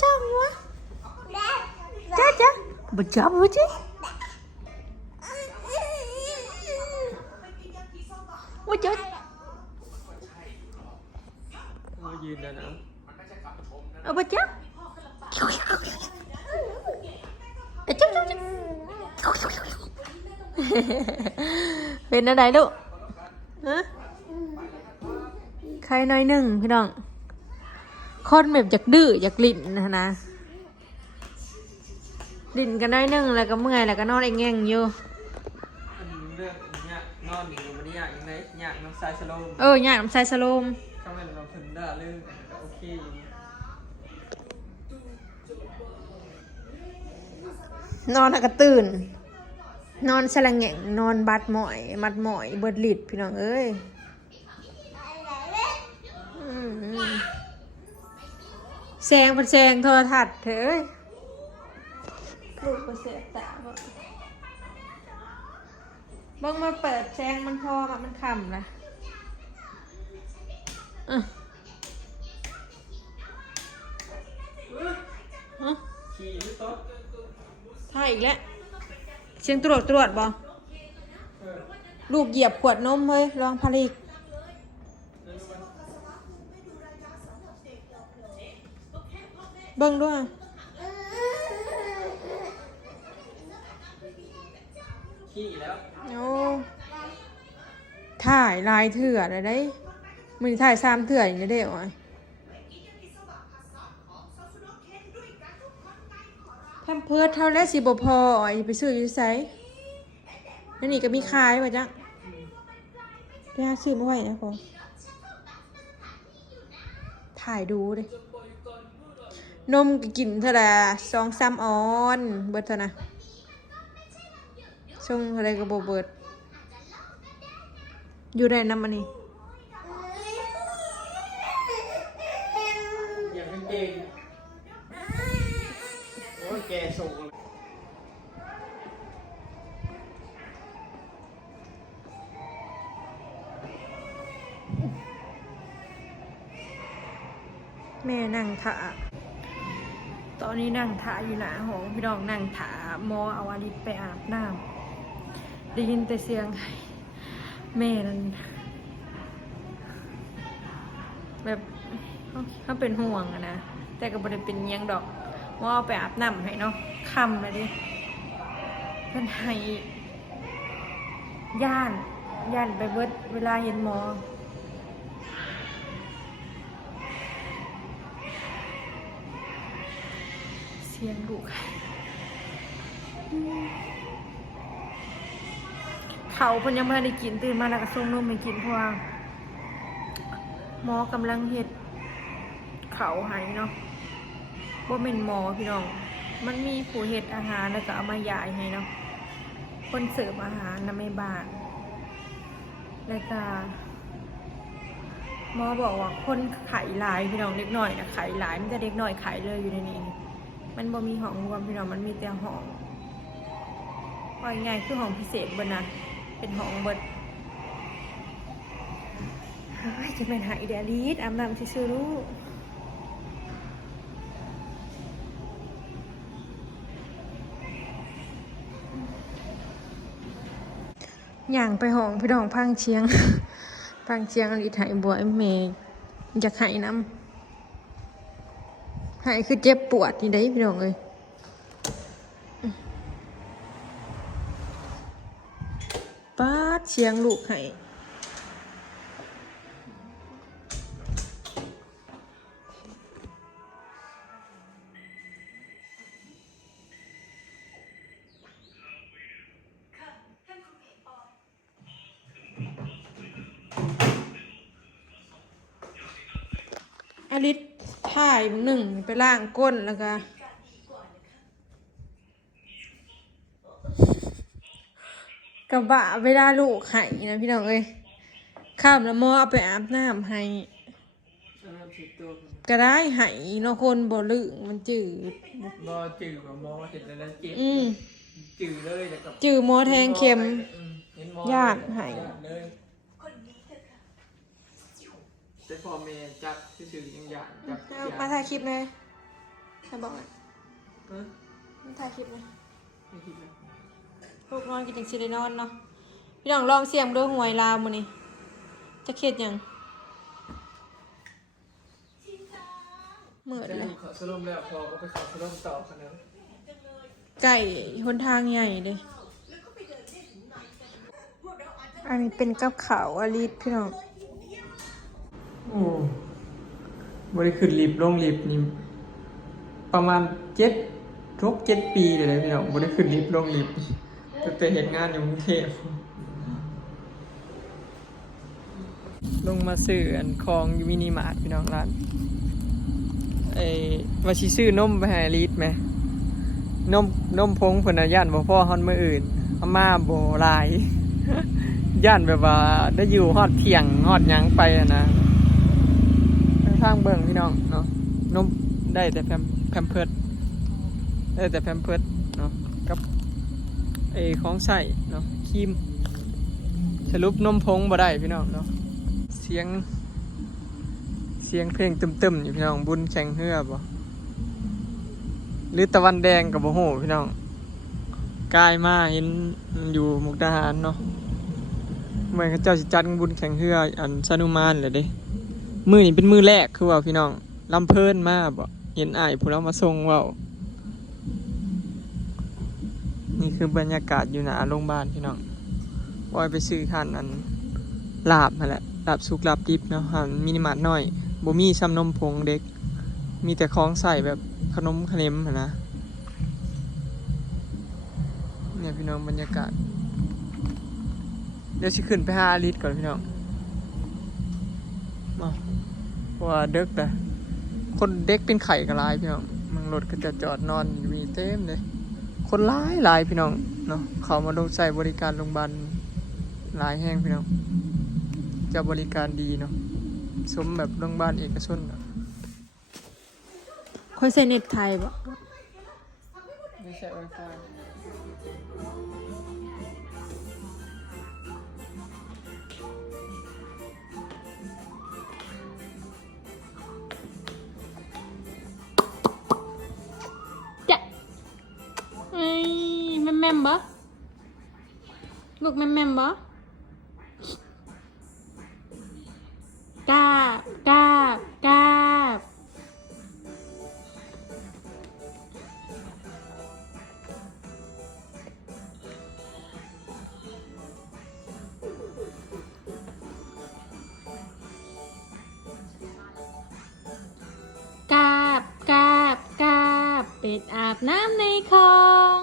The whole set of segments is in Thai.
ช่างวะจ้าจ้าบ่จับบ่จิว่าจ้ายืนแล้วนะเอาบ่จ้าจ้าจ้าเป็นอะไรลูกฮะใครน้อยหนึ่งพี่น้องคนแบบจากดื้อจากลิ้นนะลิ้นกันน้อยหนึ่งแล้วก็เมื่อยแล้วก็นอนไอ้แง่งอยู่เรื่องเนี่ยนอนอยู่มันนี่อย่างไรอย่างน้ำทรายสโลมอยากน้ำใสสโลมก็ไม่เราเพิ่นได้เรื่องโอเคนอนแล้วก็ตื่นนอนสลังแง่งนอนบัดหมอยมัดหมอยเบิดลิดพี่น้องเอ้ยแซงเป็นแซงโทรทัศน์เถอะลูกก็เสียตาบ้างมาเปิดแซงมันพอมันคำละขี่หรือโต๊ะถ่ายอีกแล้วเสียงตรวจบ่ลูกเหยียบขวดนมเฮ้ยลองผลิกเบิ่งด้วยขี่แล้วโอ้ถ่ายลายเถื่ออะไรได้มือถ่าย3 เถื่ออย่างนี้ได้ไหมแพมเพิร์สเท่าแล้วสิบ่พอไปซื้ออยู่ไสนั่นนี่ก็มีขายป่ะจ๊ะไปหาซื้อมาไว้นะพอถ่ายดูดินมกินเท่าไหร่2-3 ออนเบิดเท่านะช่วงอะไรก็บ่เบิดอยู่ได้น้ำอันนี้อย่างเป็นเกงโอ้ยแกส่งแม่นั่งถาตอนนี้นั่งถาอยู่หน้าห้องพี่น้องนั่งถาหมอเอาอาลิไปอาบน้ำได้ยินแต่เสียงแม่นั่นแบบเขาเป็นห่วงอะนะแต่ก็บ่ได้เป็นยังดอกหมอเอาไปอาบน้ำให้เนาะค่ำเลยดิเพิ่นให้ย่านไปเบิดเวลาเห็นหมอเสียงดุเขาเพิ่นยังไม่ได้กินตื่นมาแล้วก็ส่งนมให้กินเพราะว่าหมอกำลังเฮ็ดเขาให้เนาะบ่แม่นหมอพี่น้องมันมีผู้เฮ็ดอาหารแล้วก็เอามายายให้เนาะคนเสิร์ฟอาหารนะแม่บ้านแล้วก็หมอบอกว่าคนไข้หลายพี่น้องเด็กน้อยนะไข้หลายมันจะเด็กน้อยไข้เลยอยู่ในนี้มันบ่มีห้องรวมพี่น้องมันมีแต่ห้องว่ายังไงคือห้องพิเศษเบิดนะเป็นห้องเบิดจะเป็นหายเดลีดอาบน้ำซื่อๆลูกย่างไปห้องพี่น้องพังเชียงพังเชียงอลิถ่ายบัวเมย์อยากหายน้ำหายคือเจ็บปวดนี่ได้พี่น้องเลยป้าเชียงลูกหายอลิสถ่าย1ไปล่างก้นแล้วก็กระบะเวลาลูกไข่นะพี่น้องเอ้ยข้ามแล้วหมอเอาไปอาบน้ำให้ก็ได้ไห้เนาะคนบ่ลึงมันจืดบ่จืดกับหมอเห็นแล้วเจ็บจืดเลยแต่กับจืดหมอแทงเข็มญาติไห้แต่พอเมย์จับซื่อๆยังอยากจับมาถ่ายคลิปเลย ให้บอกเลย ฮะ มันถ่ายคลิปเลย ไม่คิดเลย ลูกนอนกินจังสิได้นอนเนาะพี่น้องลองเสียงด้วยหวยลาวมื้อนี้จะเข็ดหยังมื้อใด ขอสรุปแล้วพอก็ไปขอสรุปต่อกันนะ ไก่หนทางใหญ่เลยอันนี้เป็นกับข้าวอลิสพี่น้อง โอ้บริขึ้นลิฟต์ลงลิฟต์นี่ประมาณ7 ปีเลยพี่น้องบริขึ้นลิฟต์ลงลิฟต์ตั้งแต่เห็นงานอยู่กรุงเทพลงมาซื้ออันของอยู่มินิมาร์ทพี่น้องร้านว่าสิซื้อนมไปให้ลิตไหมนมพงเพิ่นน่ะย่านบ่พอฮอดมื้ออื่นเอามาบ่หลาย ย่านแบบว่าได้อยู่ฮอดเที่ยงฮอดหยังไปอะนะทางเบิ่งพี่น้องเนาะนมได้แต่แพมเพิร์สได้แต่แพมเพิร์สเนาะกับของใส่เนาะครีมสรุปนมพงบ่ได้พี่น้องเนาะเสียงเพลงตึมๆอยู่พี่น้องบุญแข่งเฮือบ่หรือตะวันแดงกับบ่ฮู้พี่น้องกายมาเห็นอยู่มุกดาหารเนาะเมื่อเขาเจ้าสิจัดบุญแข่งเฮืออันสนุมานเลยเด้มื้อนี้เป็นมื้อแรกคือว่าพี่น้องลำเพิ่นมาบ่เห็นอ้ายผู้เรามาส่งเว้านี่คือบรรยากาศอยู่หน้าโรงพยาบาลพี่น้องว่าไปซื้อทานอันลาบนั่นแหละลาบสุกลาบดิบเนาะหันมินิมาร์ทน้อยบ่มีซ้ำนมผงเด็กมีแต่ของใส่แบบขนมขนมนะเนี่ยพี่น้องบรรยากาศเดี๋ยวสิขึ้นไปหาอลิสก่อนพี่น้องมาว่าเด็กแต่คนเด็กเป็นไข่ก็หลายพี่น้องมึงรถก็จะจอดนอนอยู่นี่เต็มเลยคนหลายพี่น้องเนาะเขามาใช้บริการโรงพยาบาลหลายแห่งพี่น้องจะบริการดีเนาะสมแบบโรงพยาบาลเอกชนเนาะ ค่อยใส่เน็ตไทยบ่ ไม่ใช่ Wi-Fi จะเอ้ยแม่มบ่ลูกแม่มบ่กาบกาบกาบกาบกาบกาบเป็ดอาบน้ำในคลอง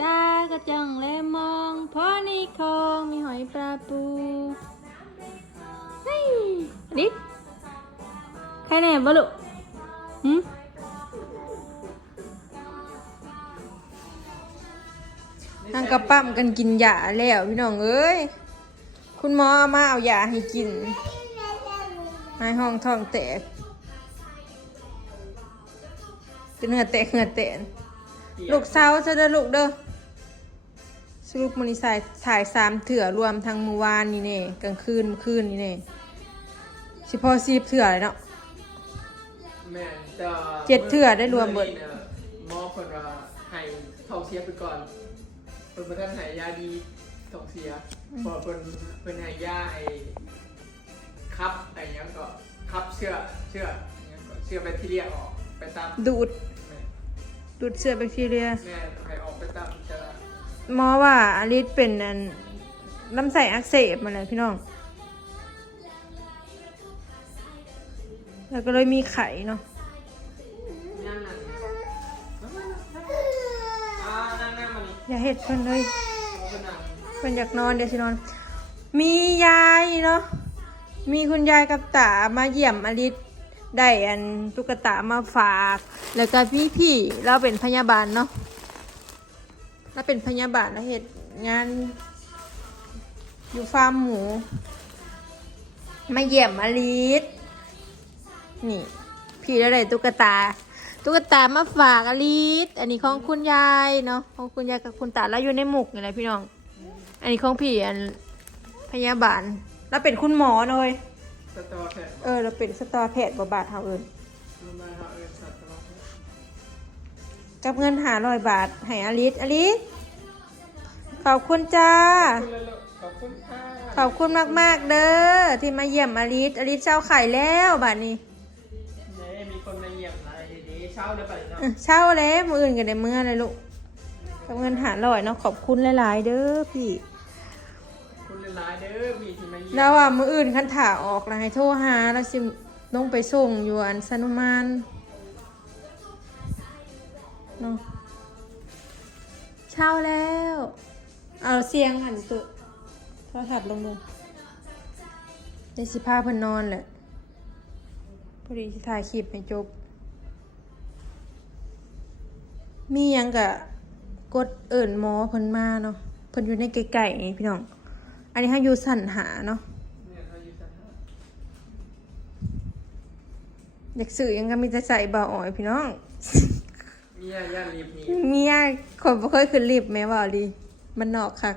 ตากระจ่องและมองเพราะในคลองมีหอยปลาปูเฮ้ยดิใครแน่บ่ลูกทางกระปั้มกันกินยาแล้วพี่น้องเอ้ยคุณหมอมาเอายาให้กินในห้องท้องแตกเป็นเหงื่อแตกลูกเศร้าซะเด้อลูกเด้อสรุปมื้อนี้ถ่าย3 เถื่อรวมทั้งมื้อวานนี่แน่กลางคืนเมื่อคืนนี่แน่สิพอ10 เถื่อเลยเนาะ แม่จะ 7 เถื่อได้รวมเบิด หมอคนว่าให้ท้องเสียไปก่อนเพิ่นบ่ทันให้ยาดีท้องเสียพอเพิ่นให้ยาครับหยังก็ครับเชื้อหยังก็เชื้อแบคทีเรียออกไปตาม ดูด แม่ เชื้อแบคทีเรีย แม่ให้ออกไปตามจะ หมอว่าอลิสเป็นอันลำไส้อักเสบมาเลยพี่น้องแล้วก็เลยมีไข่เนาะ นั่งนั่งนั่งมานี่ อย่าเห็ดเพิ่นเลย เอาไปนั่ง เพิ่นอยากนอนเดี๋ยวสินอน มียายเนาะมีคุณยายกับตามาเยี่ยมอลิสได้อันตุ๊กตามาฝากแล้วก็พี่เราเป็นพยาบาลเนาะเราเป็นพยาบาลเราเฮ็ดงานอยู่ฟาร์มหมูมาเยี่ยมอลิสนี่พี่แล้วได้ตุ๊กตามาฝากอลิสอันนี้ของคุณยายเนาะของคุณยายกับคุณตาแล้วอยู่ในหมุกนี่แหละพี่น้องอันนี้ของพี่อันพยาบาลแล้วเป็นคุณหมอเนาะเว้ย สัตวแพทย์ เราเป็นสตาแพทย์บาบาดเฮาเอิญ รู้ไหมครับสัตวแพทย์ กับเงิน500 บาทให้อลิสขอบคุณจ้า ขอบคุณค่ะ ขอบคุณมากๆเด้อที่มาเยี่ยมอลิสเช้าไข่แล้วบัดนี้ เนี่ยมีคนมาเยี่ยมอะไรดีๆเช่าได้ป่ะเนาะ เช้าแล้วมื้ออื่นก็ได้มื้อเลยลูกกับเงิน500เนาะขอบคุณหลายๆเด้อพี่ คุณหลายๆเด้อมีที่มาเยี่ยม แล้วว่ามื้ออื่นคันถ่าออกแล้วให้โทรหาแล้วสิต้องไปส่งอยู่อันสนุมานเนาะเช้าแล้วเอาเสียงหันตัวโทรศัพท์ลงเลยได้สิพาเพิ่นนอนแหละพอดีสิถ่ายคลิปให้จบมีหยังกะกดเอิ้นหมอเพิ่นมาเนาะเพิ่นอยู่ในไกลๆนี่พี่น้องอันนี้เฮาอยู่สรรหาเนาะ เนี่ยเขาอยู่ชั้นห้า อยากซื้อหยังก็มีแต่ใส่บ่าวอ้อยพี่น้อง เมียย่านรีบหนี เมียคนบ่เคยขึ้นลิฟต์แม่ว่าดีมันนอกคัก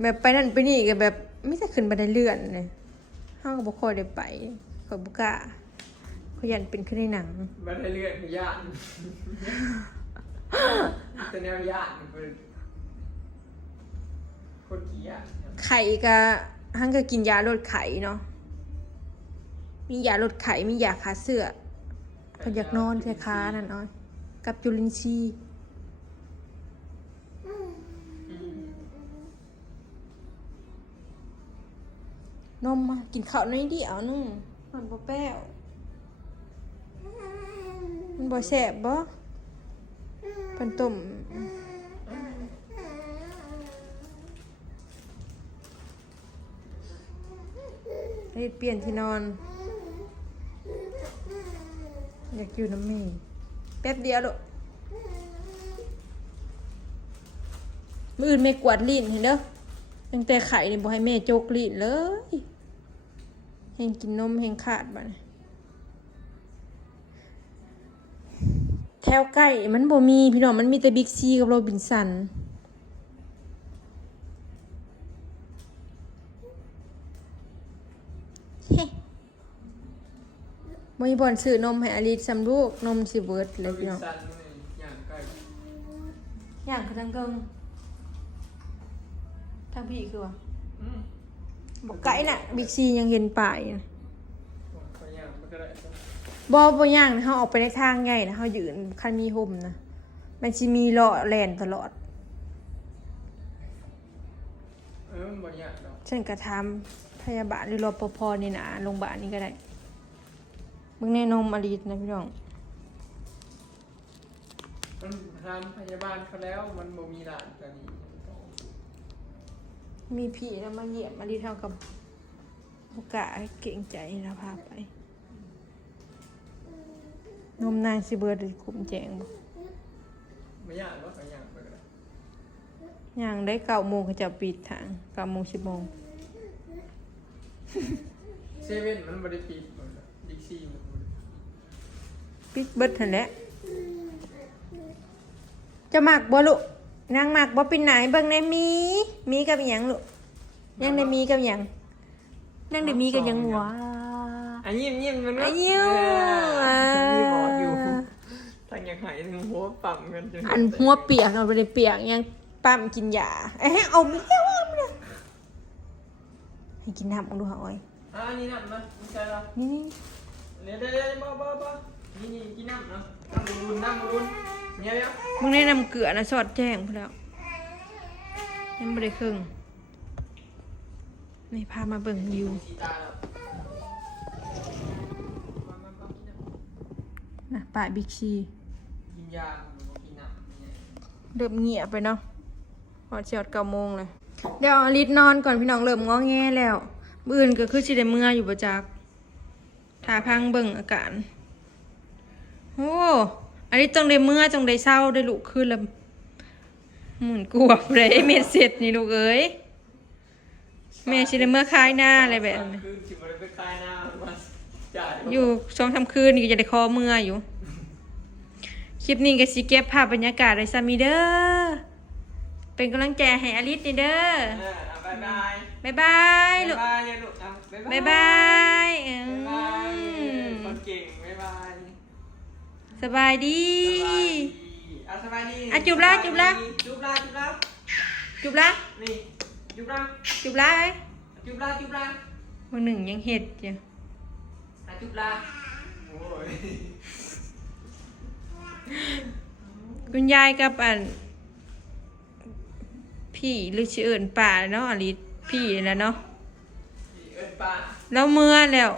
แบบไปนั่นไปนี่ก็แบบไม่ได้ขึ้นบันไดเลื่อนเลยเฮาก็บ่ค่อยได้ไปข่อยบ่กล้าข่อยยันเป็นขึ้นในหนัง บันไดเลื่อนคือย่านแต่แนวย่านคือคนขี้ย่าน ไข่ก็หังก็กินยาลดไข้เนาะมียาลดไข้มียาฆ่าเชื้อเพิ่นอยากนอนแค่ค้านั่นอ้อยกับจุลินทรีย์นมมากินข้าวน้อยเดียวนึงมันบ่แป้วมันบ่แซ่บบ่เพิ่นต้มให้เปลี่ยนที่นอนอยากอยู่น้ำแม่แป๊บเดียวลูกมื้ออื่นแม่กวาดลิ้นเห็นเด้อตั้งแต่ไข่นี่บ่ให้แม่โจกลิ้นเลยแฮงกินนมแฮงขาดบัดนี้แถวใกล้มันบ่มีพี่น้องมันมีแต่บิ๊กซีกับโรบินสันเฮ้บ่มีบ่อนซื้อนมให้อลิซซ้ำลูกนมสิเบิดเลยพี่น้อง สันนี่ย่านใกล้ ย่างคือทางเกิงทางพี่คือว่า อืม บอกไก่น่ะบิ๊กซียังเห็นป่ายน่ะ ขอย่างมันก็ได้จ้ะ บ่ย่างนะเฮาออกไปในทางใหญ่นะเฮายืนคันมีห่มนะมันสิมีล้อแล่นตลอด มันบ่ยากดอก ฉันก็ถามพยาบาลหรือรปภนี่นะโรงพยาบาลนี่ก็ได้มึงแนะนมอลิสนะพี่น้อง มันทำพยาบาลเขาแล้วมันบ่มีด่านตัวนี้ มีพี่แล้วมาเยี่ยมอลิสเท่ากับบุกะเก่งใจนะพาไปนมนางสิเบิดคุมแจงบ่ ไม่ยากหรอกขอย่างไปก็ได้ ย่างได้9 โมงเขาจะปิดทาง9 โมง 10 โมง เซเว่นมันบ่ได้ปิดหมดเลยดิกซี่มันบ่ได้ ปิดเบิดทันแหละจะหมักบ่ลูกนางหมักบ่เป็นไหนเบิ่งในมีกับหยังลูกยังได้มีกับหยังนั่งได้มีกับหยังวะ อันยิ้มมัน อันยิ้ม มีหมออยู่ทั้งอยากหายทั้งหัวปั่มกันจน อันหัวเปียกเอาไปได้เปียกยังปั๊มกินยาให้เอามีแค่ว่ามันให้กินน้ำเอาดูหาอ้อย อันนี้น้ำนะไม่ใช่หรอ นี่ เนี่ยเดี๋ยวบ่นี่กินน้ำเนาะน้ำรุนเนี่ยเดี๋ยว มึงแนะนำเกลือนะสอดแจ้งพอแล้วยังไม่ได้ครึ่งนี่พามาเบิ่งวิว สีตาแล้วมากินน้ นะป่าบิ๊กซี ำกินยาหรือว่ากินน้ำเนี่ย เริ่มเงียบไปเนาะพอเชียด9 โมงเลยเดี๋ยวอลิศนอนก่อนพี่น้องเริ่มง้อแงแล้วมื้ออื่นก็คือสิได้เมื่ออยู่ประจักทาพังเบิ่งอาการโอ้อันนี้ต้องได้เมื่อต้องได้เศร้าได้ลุกขึ้นแล้วหมุนกวบเลยเม็ดเสร็จนี่ลูกเอ้ยแม่สิได้เมื่อคลายหน้าอะไรแบบนี้ คือสิบวันไปคลายหน้ามาจ่าย อยู่2-3 คืนนี่ก็จะได้คอเมื่ออยู่คลิปนี้ก็สิเก็บภาพบรรยากาศไว้ซะมีเด้อเป็นกำลังใจให้อลิศนี่เด้อ บ๊ายบาย บ๊ายบายลูก บ๊ายบายเนี่ยลูกบ๊ายบาย บ๊ายบายบ๊ายบายคนเก่งบ๊ายบาย สบายดี บ๊ายบาย สบายดี อ่ะจุบละจุบละ จุบละจุบละ จุบละ นี่จุบละ จุบละไอ้ จุบละจุบละ มื้อหนึ่งยังเฮ็ดอยู่ จุบละโอ้ย คุณยายกับอันพี่หรือชื่อเอิ้นป่าเนาะอลิศพี่แล้วเนาะ เอิ้นป้า แล้วเมื่อแล้ว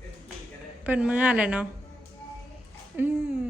เอิ้นพี่ก็ได้ เพิ่นเมื่อแล้วเนาะอืม